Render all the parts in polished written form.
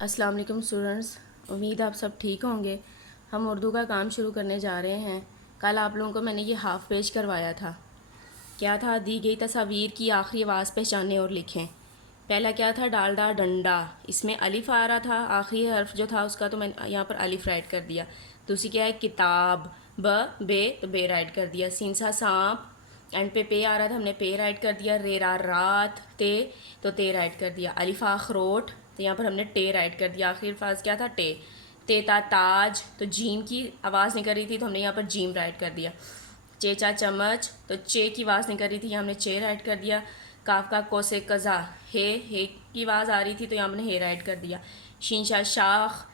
अस्सलाम वालेकुम स्टूडेंट्स, उम्मीद आप सब ठीक होंगे। हम उर्दू का काम शुरू करने जा रहे हैं। कल आप लोगों को मैंने ये हाफ़ पेज करवाया था। क्या था? दी गई तस्वीर की आखिरी आवाज़ पहचानें और लिखें। पहला क्या था? डालडा डंडा। इसमें अलिफ आ रहा था, आखिरी हर्फ जो था उसका, तो मैंने यहाँ पर अलिफ राइट कर दिया। दूसरी क्या है? किताब। ब बे, तो बे राइट कर दिया। सीन सा सांप, एंड पे आ रहा था, हमने पे राइट कर दिया। रेरा रात, ते, तो ते राइट कर दिया। अलिफा अखरोट, तो यहाँ पर हमने टे राइट कर दिया। आखिर फाज क्या था? टे। तेता ताज, तो जीम की आवाज़ निकल रही थी तो हमने यहाँ पर जीम राइट कर दिया। चेचा चम्मच, तो चे की आवाज़ निकल रही थी, यहाँ हमने चे राइट कर दिया। काफ का कोसे कज़ा, हे की आवाज़ आ रही थी तो यहाँ हमने हे राइट कर दिया। शीशा शाख,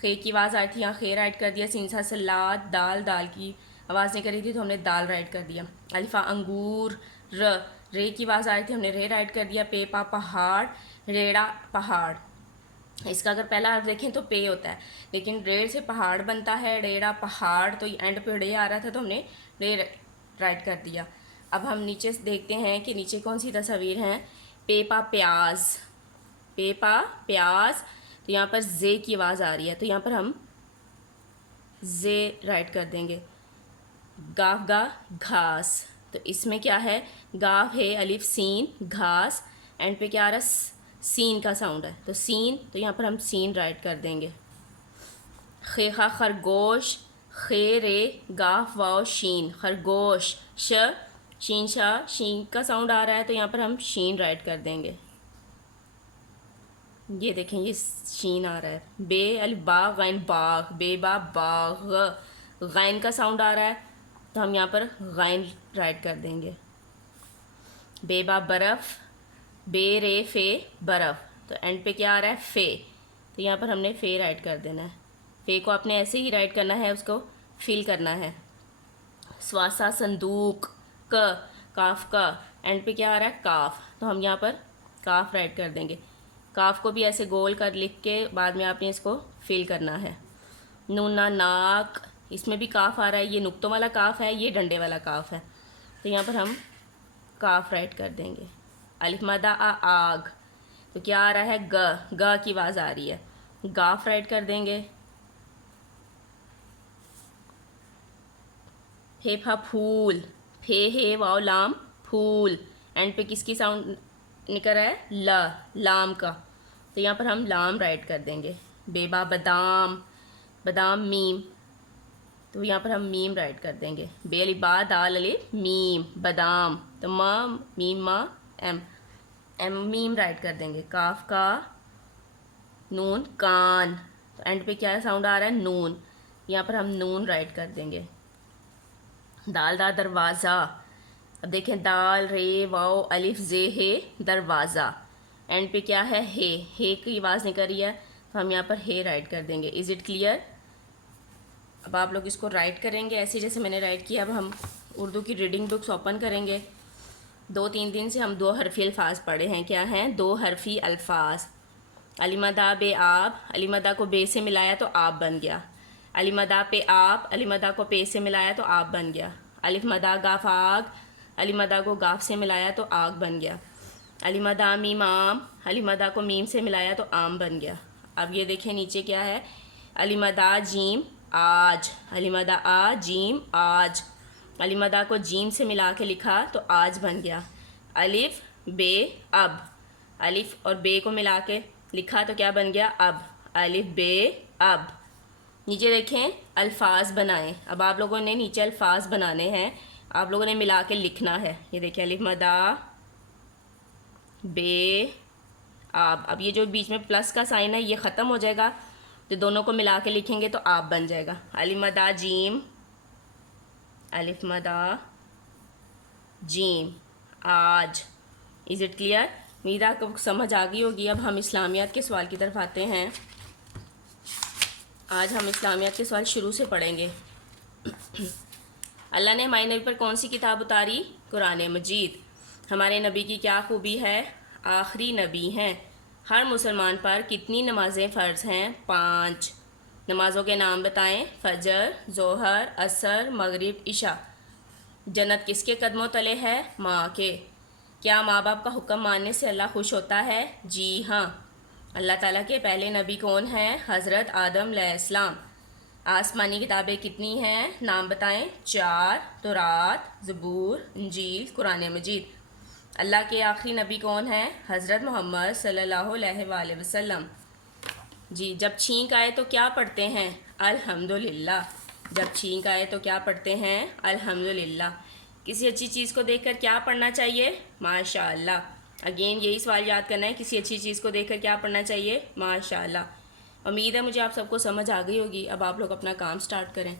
खे की आवाज़ आ रही थी, यहाँ खे राइट कर दिया। सिंसा सलाद, दाल, दाल की आवाज़ निकल रही थी तो हमने दाल राइट कर दिया। अलिफा अंगूर, रे की आवाज़ आ रही थी, हमने रे राइट कर दिया। पेपा पहाड़, रेड़ा पहाड़। इसका अगर पहला हर्फ देखें तो पे होता है, लेकिन रेड़ से पहाड़ बनता है, रेड़ा पहाड़, तो एंड पे रे आ रहा था तो हमने रे राइट कर दिया। अब हम नीचे से देखते हैं कि नीचे कौन सी तस्वीर हैं। पेपा प्याज, पेपा प्याज, तो यहाँ पर जे की आवाज़ आ रही है तो यहाँ पर हम जे राइट कर देंगे। गाफ गा घास, तो इसमें क्या है? गाफ है अलिफ सीन, घास, एंड पे क्या आ रहा है? सीन का साउंड है तो सीन, तो यहाँ पर हम सीन राइट कर देंगे। खेखा खरगोश, खे रे गाफ वाओ शीन, खरगोश, श शीन शाह, शीन का साउंड आ रहा है तो यहाँ पर हम शीन राइट कर देंगे। ये देखें, ये शीन आ रहा है। बे अलिफ बा गैन बाग, बे बा बाग, गैन का साउंड आ रहा है तो हम यहाँ पर गैन राइट कर देंगे। बेबा बर्फ़, बे रे फे बर्फ़, तो एंड पे क्या आ रहा है? फे, तो यहाँ पर हमने फे राइट कर देना है। फे को आपने ऐसे ही राइट करना है, उसको फिल करना है। स्वासा संदूक, क काफ का, एंड पे क्या आ रहा है? काफ, तो हम यहाँ पर काफ राइट कर देंगे। काफ को भी ऐसे गोल कर लिख के बाद में आपने इसको फिल करना है। नूना नाक, इसमें भी काफ आ रहा है, ये नुक्तों वाला काफ है, ये डंडे वाला काफ है, तो यहाँ पर हम काफ राइट कर देंगे। अलिफ मदा आ आग, तो क्या आ रहा है? ग की आवाज़ आ रही है, गाफ राइट कर देंगे। हे फा फूल, फे हे वाओ लाम फूल, एंड पे किसकी साउंड निकल रहा है? लाम का, तो यहाँ पर हम लाम राइट कर देंगे। बेबा बादाम, बादाम मीम, तो यहाँ पर हम मीम राइट कर देंगे। बे अली बा दाल अली मीम, बादाम, तो मीम मा एम, एम मीम राइट कर देंगे। काफ का नून कान, तो एंड पे क्या साउंड आ रहा है? नून, यहाँ पर हम नून राइट कर देंगे। दाल दा दरवाज़ा, अब देखें, दाल रे वाओ अलिफ जे हे दरवाज़ा, एंड पे क्या है? हे की आवाज़ निकल रही है तो हम यहाँ पर हे राइट कर देंगे। Is it clear? अब आप लोग इसको राइट करेंगे ऐसे जैसे मैंने राइट किया। अब हम उर्दू की रीडिंग बुक्स ओपन करेंगे। 2-3 दिन से हम 2 हरफी अल्फाज पढ़े हैं। क्या हैं? 2 हरफी अल्फाज। अलीमदा बे आप, अलीमदा को बे से मिलाया तो आप बन गया। अलीमदा पे आप, अलीमदा को पे से मिलाया तो आप बन गया। अलिफ मदा गाफ आग, अलीमदा को गाफ से मिलाया तो आग बन गया। अलीमदा मीम आम, अलीमदा को मीम से मिलाया तो आम बन गया। अब ये देखें नीचे क्या है? अलीमदा जीम आज, अलीमदा आ जीम आज, अलीमदा को जीम से मिला के लिखा तो आज बन गया। अलिफ बे अब, अलिफ और बे को मिला के लिखा तो क्या बन गया? अब, अलिफ बे अब। नीचे देखें, अल्फाज बनाएं। अब आप लोगों ने नीचे अल्फाज बनाने हैं, आप लोगों ने मिला के लिखना है। ये देखिए, अलिफ मदा बे आप। अब ये जो बीच में प्लस का साइन है ये ख़त्म हो जाएगा, तो दोनों को मिला के लिखेंगे तो आप बन जाएगा। अलिफ मदा जीम, अलिफ मदा जीम आज। Is it clear? उम्मीद आपको समझ आ गई होगी। अब हम इस्लामियात के सवाल की तरफ आते हैं। आज हम इस्लामियात के सवाल शुरू से पढ़ेंगे। अल्लाह ने हमारे नबी पर कौन सी किताब उतारी? कुरान मजीद। हमारे नबी की क्या खूबी है? आखिरी नबी हैं। हर मुसलमान पर कितनी नमाज़ें फ़र्ज़ हैं? 5। नमाज़ों के नाम बताएं। फजर, ज़ोहर, असर, मगरिब, इशा। जन्नत किसके कदमों तले है? माँ के। क्या माँ बाप का हुक्म मानने से अल्लाह खुश होता है? जी हाँ। अल्लाह ताला के पहले नबी कौन हैं? हज़रत आदम अलैहिस्सलाम। आसमानी किताबें कितनी हैं? नाम बताएं। 4। तौरात, ज़बूर, इंजील, कुरान मजीद। अल्लाह के आखिरी नबी कौन हैं? हज़रत मोहम्मद सल्लल्लाहु अलैहि वसल्लम। जी, जब छींक आए तो क्या पढ़ते हैं? अल्हम्दुलिल्लाह। जब छींक आए तो क्या पढ़ते हैं? अल्हम्दुलिल्लाह। किसी अच्छी चीज़ को देखकर क्या पढ़ना चाहिए? माशाअल्लाह। अगेन यही सवाल याद करना है, किसी अच्छी चीज़ को देखकर क्या पढ़ना चाहिए? माशाअल्लाह। उम्मीद है मुझे आप सबको समझ आ गई होगी। अब आप लोग अपना काम स्टार्ट करें।